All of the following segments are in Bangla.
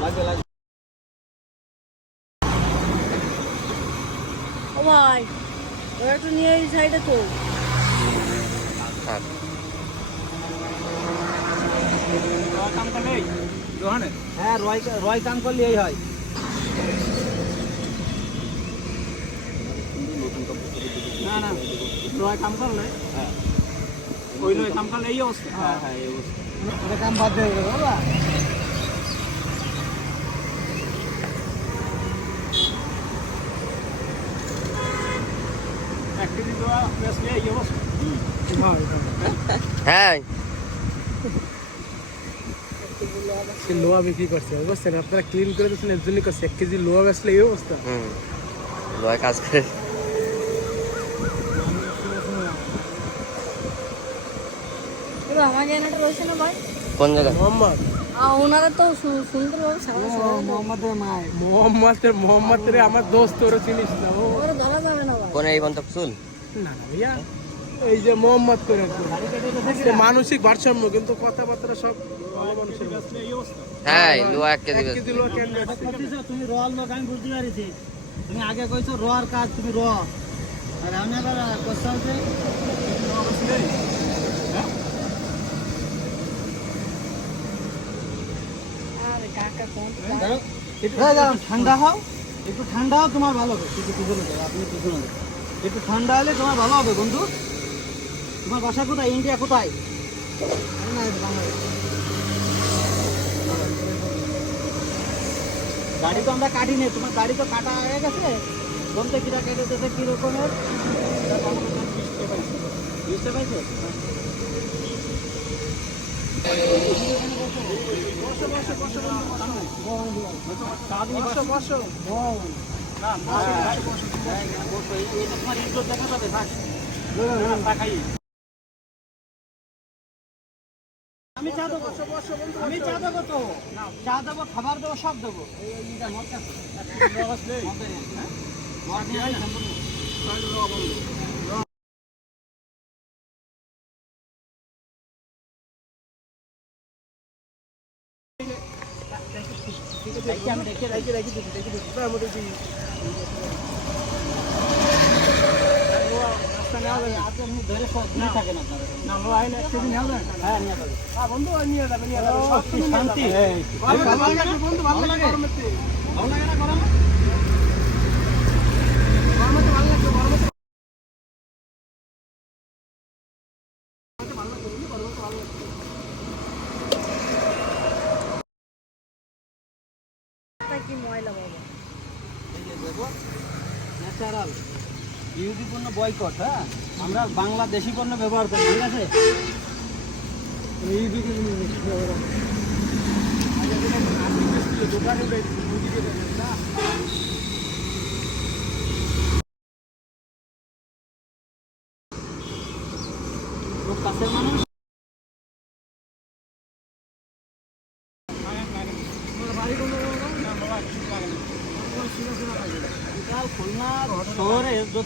লাগবে লাগবে ও ভাই ওরা একটু নিয়ে এই সাইডে তো হ্যাঁ রয় কাম করলে এই রোহানে হ্যাঁ রয় রয় কাম করলে এই হয় না না রয় কাম করলে হ্যাঁ ওই নয় কাম করলে এই অবস্থা হ্যাঁ হ্যাঁ এই অবস্থা এটা কাম বাদ দিয়ে দেবো বাবা এক কেজি দেওয়া বেসলে এই অবস্থা হ্যাঁ সে লোহা বিক্রি করছে বুঝছেন আপনারা ক্লিন করে দিচ্ছেন এর জন্যই করছে এক কেজি লোহা বেচলে এই অবস্থা হুম লয় কাজ করে এবার আমার জায়গাটা রয়েছে না ভাই? কোন জায়গায় মোহাম্মদ। আর ওনারা তো সু- সুন্দরভাবে সামনে মোহাম্মদের মায় মোহাম্মদের মোহাম্মদ রে আমার দোস্ত ওরা চিনিস না ও। ওরা ধরা যাবে না ভাই। কোন এই বন্ধক চুল? না না ভাইয়া এই যে মোহাম্মদ করে সে মানসিক ভারসাম্য কিন্তু কথাবার্তা সব মানুষের হ্যাঁ লোয়া বেচছে? তুমি লোক আমি বুঝতে পারিছি। তুমি আগে কইছো রোয়ার কাজ তুমি র। আর আমি আবার কইছো যে আরে কাকা কোন ঠান্ডা হও একটু ঠান্ডা হও তোমার ভালো হবে। একটু পিছনে আপনি একটু ঠান্ডা হলে তোমার ভালো হবে, বন্ধু। তোমার বাসা কোথায়? ইন্ডিয়া কোথায়? বাংলাদেশ। দাড়ি তো আমরা কাটি নেই তোমার দাড়ি তো কাটা হয়ে গেছে বলতে কিরা কেটেছে কি রকমের এটা তো বুঝতে পাইছো বুঝতে পাইছো বসো বসো তোমার ইজ্জত দেখা যাবে থাক তাকাই আমি চা দেবো আমি চা দেবো তো। চা দেবো খাবার দেবো সব দেবো। রেখে যায় হ্যাঁ নিয়ে যাবে হ্যাঁ বন্ধু ভালো লাগে? গরমের না গরমে গরমে তো ভালো লাগছে গরমে তো তা কি ময়লা বাবা ন্যাচারাল পণ্য বয়কট হ্যাঁ আমরা বাংলাদেশি পণ্য ব্যবহার করি ঠিক আছে এই দোকানে মুদিকে না লোক কাছের মানুষ বিশাল খুলনা শহরে যত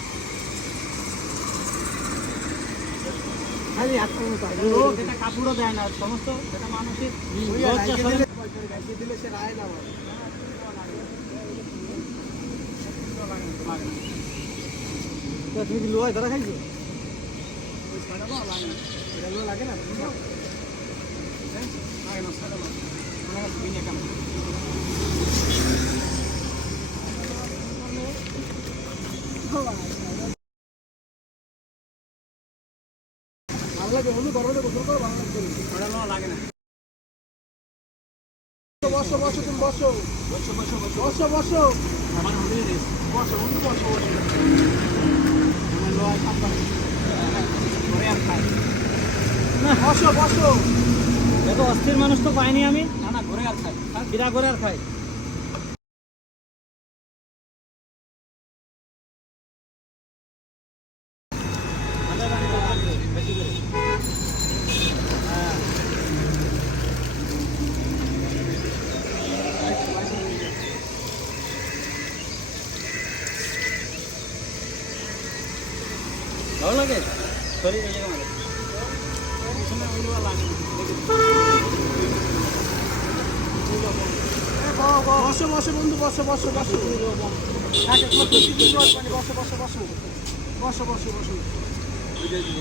এটা কাপড়ও দেয় না সমস্ত এটা মানুষের। দিলে সে রায় না তুমি কি লোহায় ধরা খাইছো? লাগে না লাগে না সাদা মাছ। আমার কাছে বিনা কাম। ভালো লাগে বন্ধু গরমে গোসল করো ভালো লাগবে ওটা লোহা লাগে না বসো বসো বসো বসো বসো। বসো আমার হোটেলে দিয়েছে বসো বন্ধু বসো বসো। আমার ঘরে আর খাই বসো বসো। দেখো অস্থির মানুষ তো পাইনি আমি। না না ঘরে আর খাই। বিরা ঘরে আর খাই ভালো লাগে শরীর এই জায়গা বসো বসো বন্ধু বসো বসো বসো বসো বসো বসো বসো বসো বসো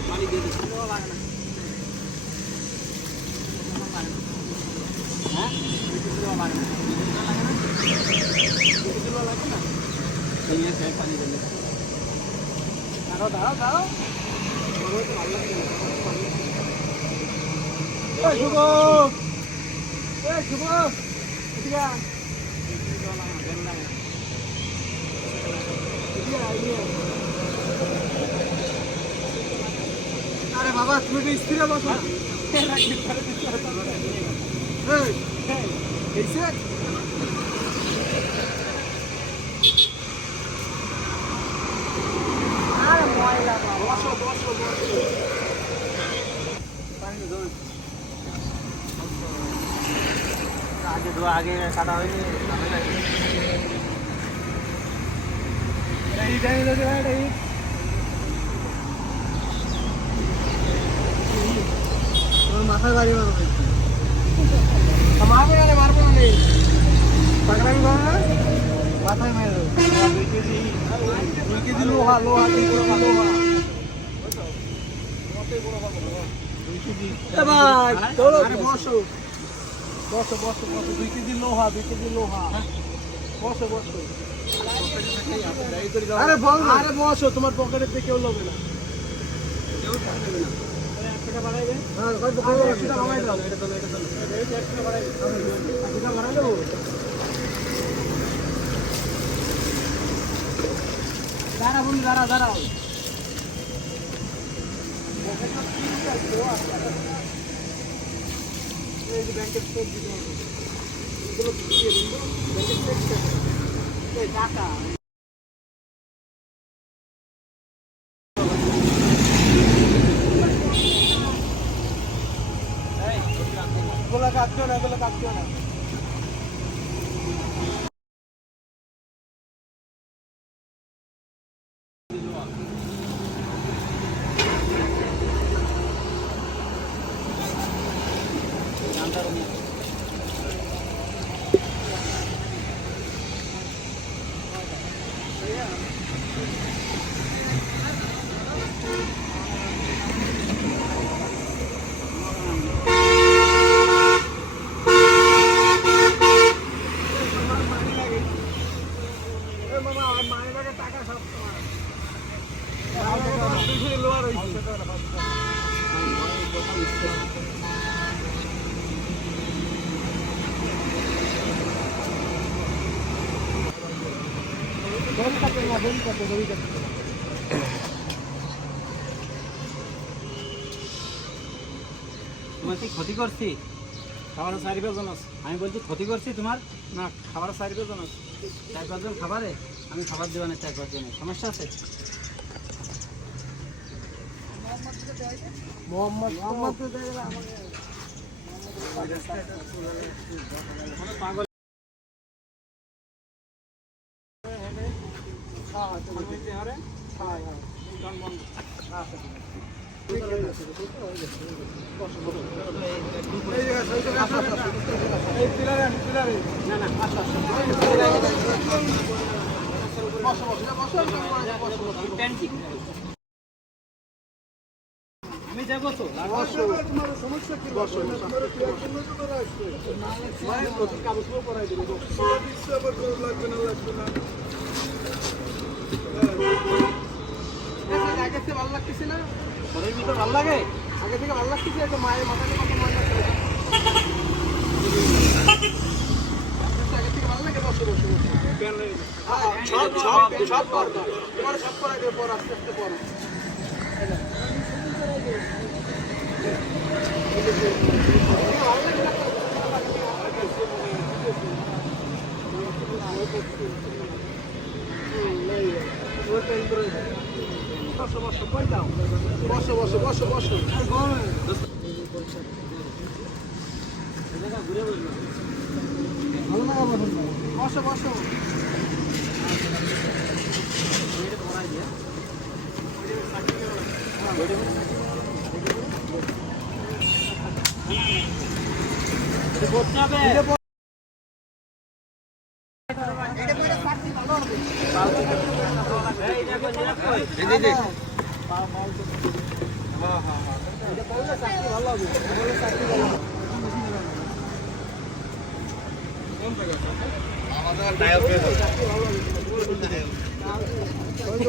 পানি দিয়ে দিচ্ছি হ্যাঁ এই আছে, পানি দিয়ে দিচ্ছি। দাঁড়াও দাঁড়াও দাঁড়াও এদিকে আয়। আরে বাবা তুমি একটু স্থিরে বসো। এই, এই, হয়েছে? আর ময়লা বাবা বসো বসো বসো আগে তো আগে কাটা হয়নি মাথায় বাড়ি মারো কিন্তু। মারবো না মারবো না রে। করো না? মাথায় মেরে দুই কেজি দুই কেজি লোহা, লোহা, দুই লোহা। বসো। বসো, বসো, বসো। দুই কেজি লোহা, দুই কেজি লোহা। বসো, বসো। আরে বল না। আরে বসো, তোমার পকেটের থেকে কেউ লোবে না। কেউ বাড়াই দেবো? দাঁড়া বন্ধু দাঁড়া দাঁড়াও ব্যাংকের চেক টাকা এগুলো কাটছো না এগুলো কাটছো না। তোমার কি ক্ষতি করছি? খাবার চারি পাঁচজন আছে আমি বলছি ক্ষতি করছি তোমার? না খাবার চারি পাঁচজন আছে চার পাঁচজন খাবারে? আমি খাবার দেবো না চার পাঁচজনের সমস্যা আছে? মোহাম্মদ মোহাম্মদ এই পিলারে পিলারে না না আচ্ছা বসো বসো বসো বসো প্যান্ট ঠিক আমি যাব তো সমস্যা কি লাগবে না লাগবে না লাগতেছে না শরীর ভিতর ভালো লাগে আগে থেকে ভালো লাগতেছে একটা মায়ের মাথাতে কত ছিল আগে থেকে ভালো লাগে বসো বসো বসো সব সব সব করবা তোমার সব করাই দেবো পর আস্তে আস্তে পর বসো বসো কই যাও বসো বসো বসো বসো ঘুরে বসবো ভালো লাগা বসো বসো পড়াই দিয়ে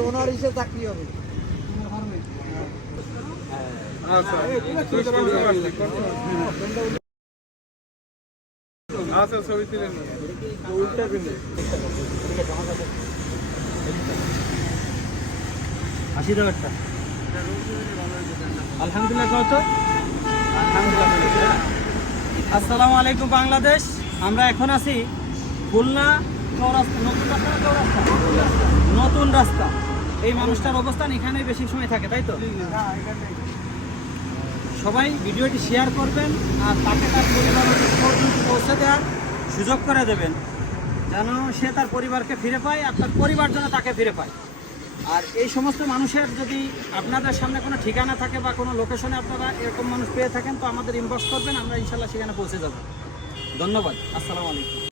ওনার হিসেবে চাকরি হবে আচ্ছা ছবি তুলেন উল্টা কিন্তু আশি টাকারটা। আলহামদুলিল্লাহ, কত? আলহামদুলিল্লাহ। আসসালামু আলাইকুম, বাংলাদেশ। আমরা এখন আছি খুলনা নতুন রাস্তা নতুন রাস্তা। এই মানুষটার অবস্থান এখানে বেশি সময় থাকে, তাই তো? সবাই ভিডিওটি শেয়ার করবেন আর তাকে তার পরিবার পর্যন্ত পৌঁছে দেওয়ার সুযোগ করে দেবেন, যেন সে তার পরিবারকে ফিরে পায় আর তার পরিবার যেন তাকে ফিরে পায়। আর এই সমস্ত মানুষের যদি আপনাদের সামনে কোনো ঠিকানা থাকে বা কোনো লোকেশনে আপনারা এরকম মানুষ পেয়ে থাকেন, তো আমাদের ইনবক্স করবেন, আমরা ইনশাল্লাহ সেখানে পৌঁছে যাব। ধন্যবাদ। আসসালামু আলাইকুম।